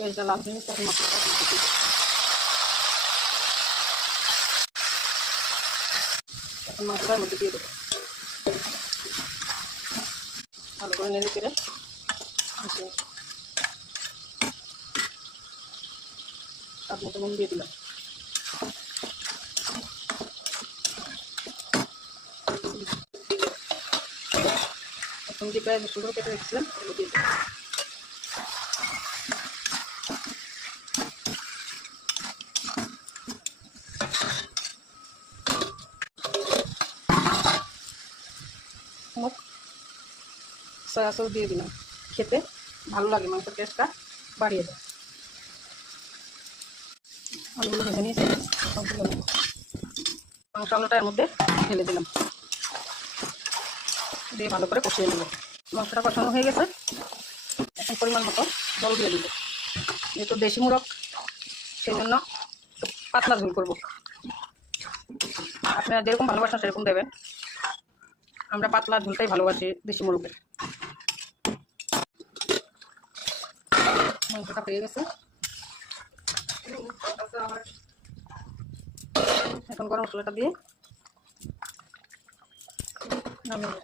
পেঁয়াজটা লাল হয়ে তখন মশলাটা দিচ্ছি। এখন মশলার মধ্যে দিয়ে দেবো, ভালো করে নেড়ে চেড়ে মিশিয়ে স্বাদ মতো নুন দিয়ে দিলাম। এখন যে প্রায় সুন্দর কেটে রেখেছিলাম ওগুলো দিয়ে দিলাম। সয়া সস দিয়ে দিলাম, খেতে ভালো লাগে, মাংসের টেস্টটা বাড়িয়ে দেয়। আলুগুলো ভেজে নিয়েছি, মাংস আলুটা এর মধ্যে ঢেলে দিলাম, দিয়ে ভালো করে কষিয়ে নেব। মশলাটা কষানো হয়ে গেছে, এখন পরিমাণ মতো জল দিয়ে দেবো। যেহেতু দেশি মুরগ সেই জন্য পাতলা ঝোল করবো, আপনারা যেরকম ভালোবাসেন সেরকম দেবেন। আমরা পাতলা ঝোলটাই ভালোবাসি দেশি মুরগের। মাংসটা পেয়ে গেছে, এখন গরম মশলাটা দিয়ে নামিয়ে